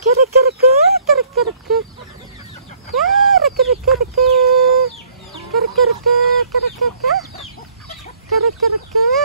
Kere kere kere kere kere kere kere kere kere kere kere kere kere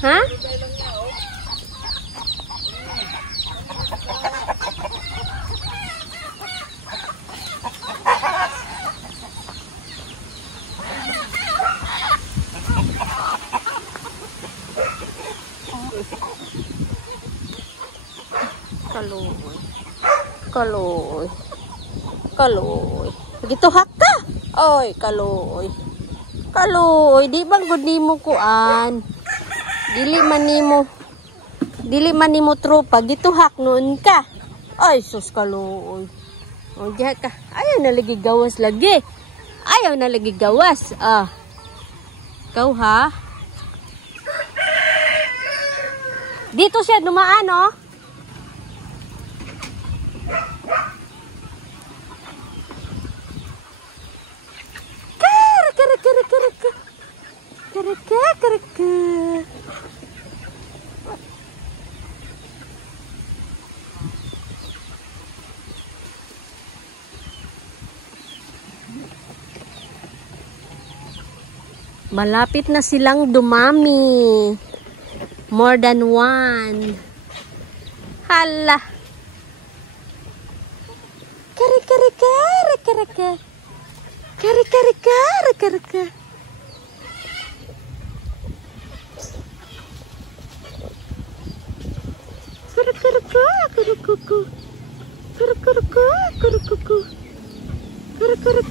Hah? Kaloy. Kaloy. Kaloy. Gituhak ka? Oy, kaloy. Kaloy, di bang gud nimo kuan? Dili man nimo tropa gituhak noon ka. Ay, sus kaloy. O diha ka. Ayaw na lagi gawas lagi. Ayaw na lagi gawas. Ah. Ikaw ha? Dito siya dumaan, oh. Malapit na silang dumami. More than one. Hala. Kare kare kare kare kare. Kare kare kare kare kare. Kare kare kare kuku. Kare kare kare kuku. Kare kare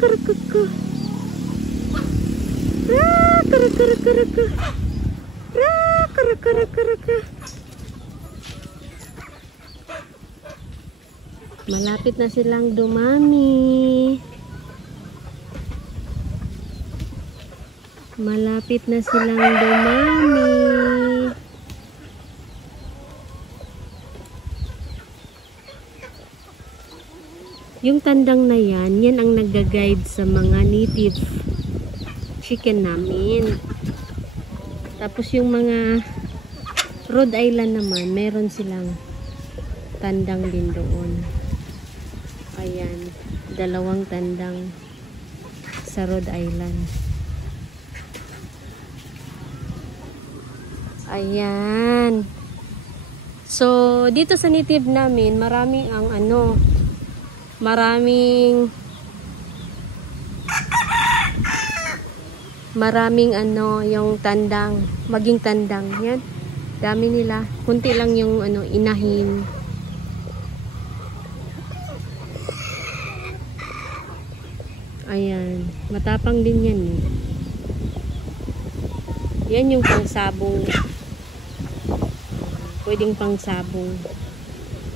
kare kuku. Kare kare kare kare. Kare kare kare kare. Malapit na silang dumami. Malapit na silang dumami. Yung tandang na yan, yan ang nag-guide sa mga native chicken namin. Tapos yung mga Rhode Island naman, meron silang tandang din doon. Ayan, dalawang tandang sa Rhode Island. Ayan. So, dito sa native namin, maraming ang maraming yung tandang, maging tandang. Yan. Dami nila. Kunti lang yung inahin. Ayan. Matapang din yan eh. Yan yung pangsabong. Pwedeng pangsabong.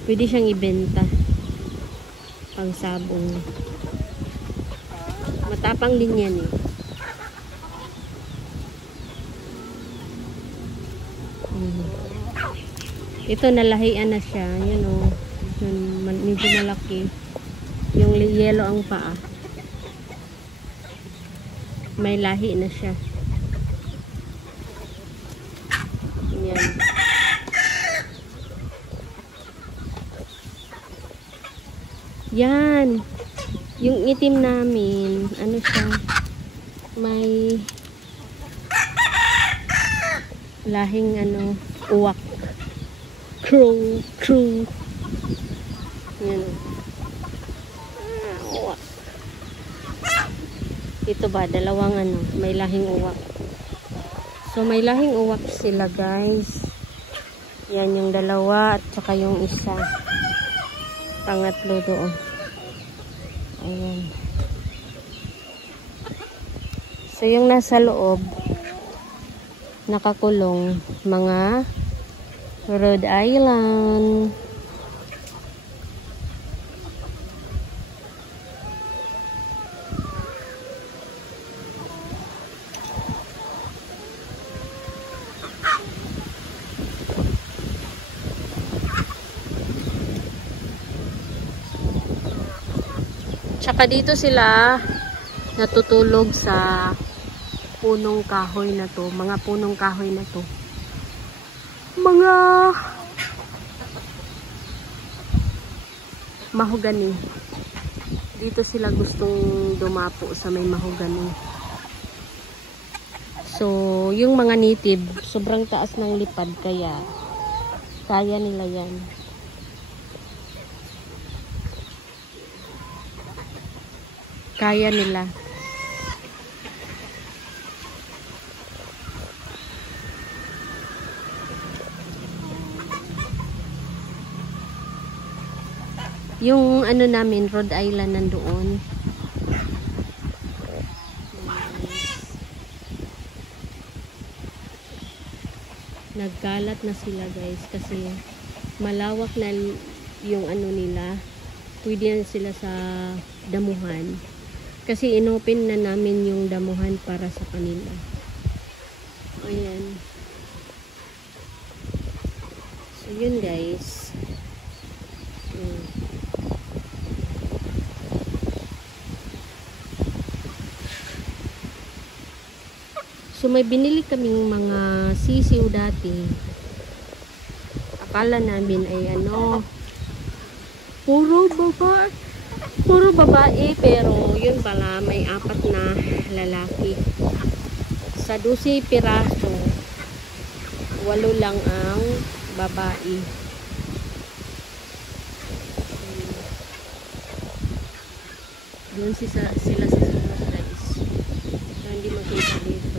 Pwede siyang ibenta. Pangsabong. Matapang din yan eh. Ito nalahian na siya. Yan o. Medyo malaki. Yung yellow ang paa. May lahi na siya. Yan. Yan. Yung itim namin, siya, may lahing uwak. Crow. Yan. Uwak. Ito ba, dalawang may lahing uwak. So, may lahing uwak sila, guys. Yan yung dalawa at saka yung isa. Pangatlo doon. Ayan. So, yung nasa loob, nakakulong mga Rhode Island. Tsaka dito sila natutulog sa punong kahoy na to. Mga punong kahoy na to. Mga mahogani. Dito sila gustong dumapo sa may mahogani. So, yung mga native, sobrang taas ng lipad kaya kaya nila yan. Kaya nila. Yung ano namin, Rhode Island nandoon. Nagkalat na sila guys kasi malawak na yung ano nila. Pwede na sila sa damuhan. Kasi inopen na namin yung damuhan para sa kanila. Ayan. So, yun guys. So, may binili kaming mga sisiw dati. Akala namin ay ano, puro babae, pero yun pala may 4 na lalaki. Sa 12 piraso 8 lang ang babae. Doon sila sa sunod guys. So, hindi makita dito.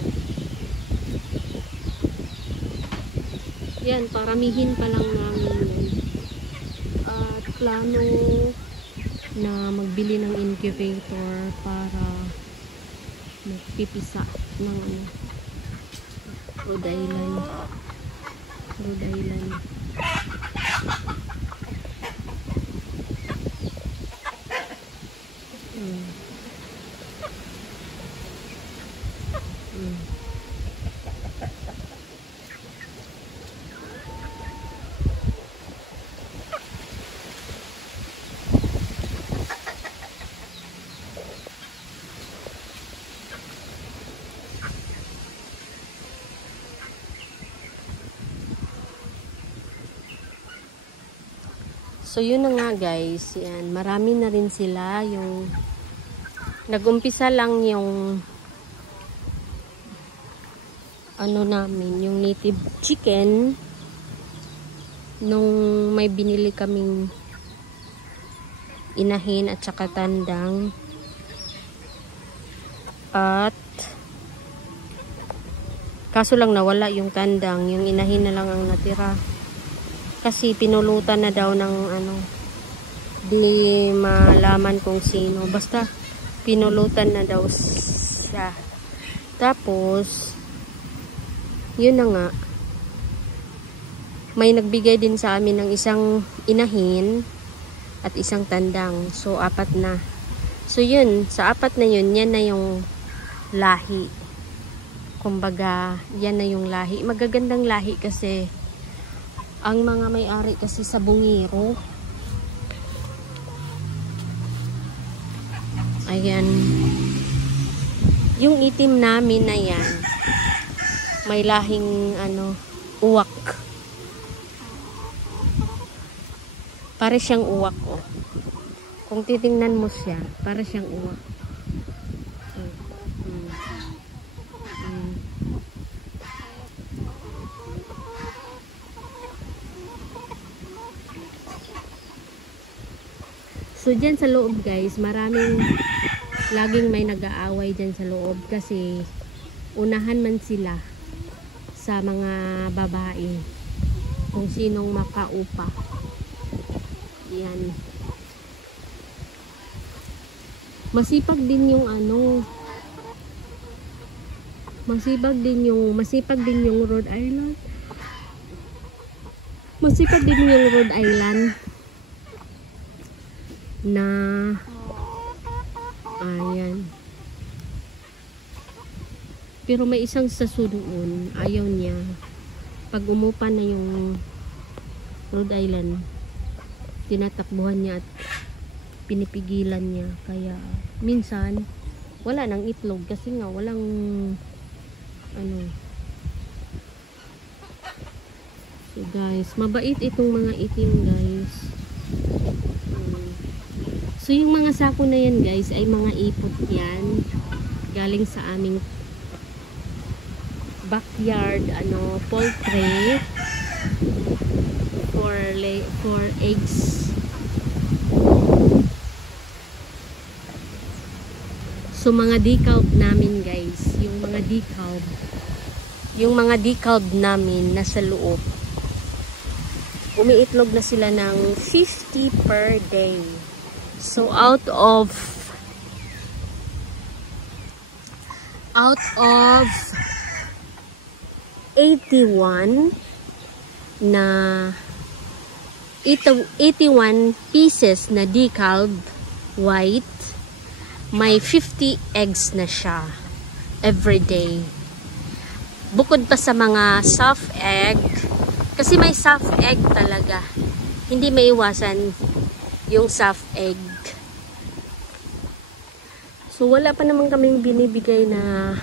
Yan, paramihin pa lang namin yun. At plano na magbili ng incubator para magpipisa ng ano, Rhode Island. So, yun na nga guys. Yan. Marami na rin sila. Yung nag-umpisa lang yung ano namin, yung native chicken. Nung may binili kaming inahin at saka tandang. At kaso lang nawala yung tandang. Yung inahin na lang ang natira. Kasi pinulutan na daw ng ano, di malaman kung sino. Basta pinulutan na daw siya. Tapos, yun na nga. May nagbigay din sa amin ng isang inahin at isang tandang. So, 4 na. So, yun. Sa 4 na yun, yan na yung lahi. Kumbaga, yan na yung lahi. Magagandang lahi kasi ang mga may-ari kasi sa bungiro. Ayan. Yung itim namin na yan, may lahing ano, uwak. Para siyang uwak, oh. Kung titingnan mo siya, para siyang uwak. So, dyan sa loob guys, laging may nag-aaway dyan sa loob kasi unahan man sila sa mga babae kung sinong makaupa. Yan. Masipag din yung ano, masipag din yung Rhode Island. Masipag din yung Rhode Island na ayan. Pero may isang saso doon, ayaw niya. Pag umupa na yung Rhode Island, tinatakbuhan niya at pinipigilan niya. Kaya minsan wala nang itlog kasi nga walang ano. So guys, mabait itong mga itim guys. So yung mga sako na yan guys ay mga ipot yan. Galing sa aming backyard poultry for eggs. So mga decalb namin guys, yung mga decalb namin nasa loob. Umiitlog na sila ng 50 per day. So out of 81 pieces na decalb white, may 50 eggs na siya every day. Bukod pa sa mga soft egg, kasi may soft egg talaga. Hindi maiwasan yung soft egg. So wala pa naman kaming binibigay na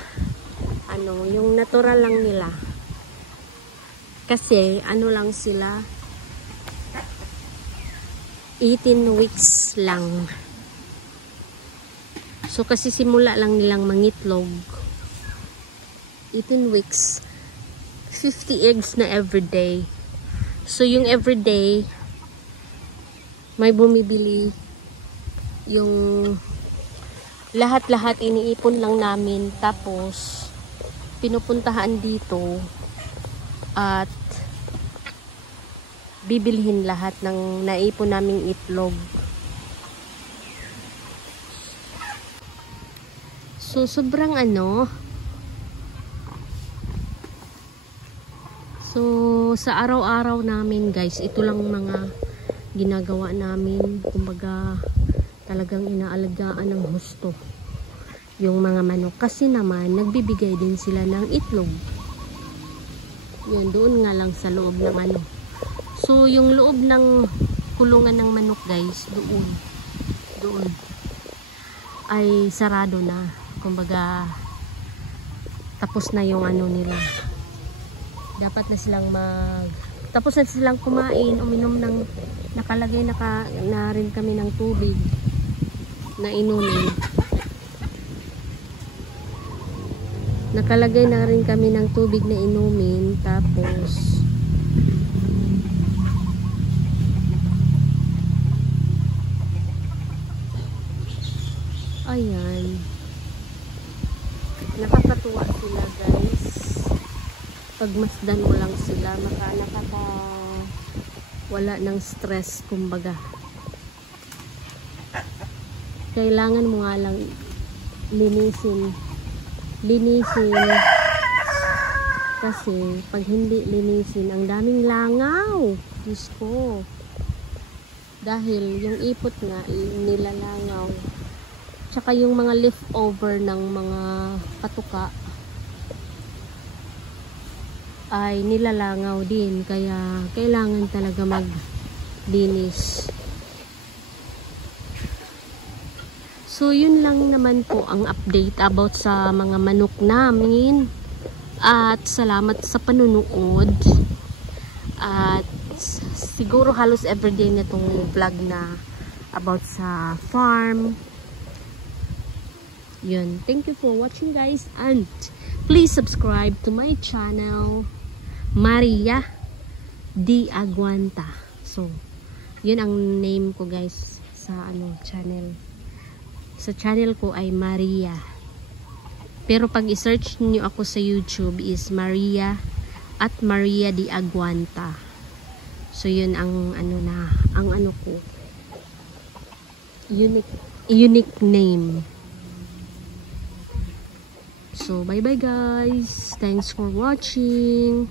yung natural lang nila. Kasi lang sila 18 weeks lang. So kasi simula lang nilang mangitlog 18 weeks, 50 eggs na everyday. So yung everyday may bumibili, yung lahat-lahat iniipon lang namin, tapos pinupuntahan dito at bibilhin lahat ng naipon naming itlog. So sobrang so sa araw-araw namin guys, ito lang mga ginagawa namin. Kumbaga talagang inaalagaan ng husto yung mga manok, kasi naman nagbibigay din sila ng itlog. Yan, doon nga lang sa loob ng so yung loob ng kulungan ng manok guys, doon ay sarado na. Kumbaga tapos na yung nila. Dapat na silang tapos na silang kumain, uminom ng nakalagay na rin kami ng tubig na inumin. Nakalagay na rin kami ng tubig na inumin, tapos ayan, nakakatuwa sila guys. Pagmasdan mo lang sila, wala ng stress, kumbaga. Kailangan mo nga lang linisin. Kasi pag hindi linisin, ang daming langaw. Diyos ko. Dahil yung ipot nga nilalangaw. Tsaka yung mga leftover ng mga patuka ay nilalangaw din, kaya kailangan talaga maglinis. So yun lang naman po ang update about sa mga manok namin, at salamat sa panunood. At siguro halos everyday na tong vlog na about sa farm. Yun, thank you for watching guys, and please subscribe to my channel, Maria D. Aguanta. So, yun ang name ko guys sa channel. Sa channel ko ay Maria. Pero pag i-search niyo ako sa YouTube is Maria D. Aguanta. So, yun ang ko. Unique name. So, bye-bye guys. Thanks for watching.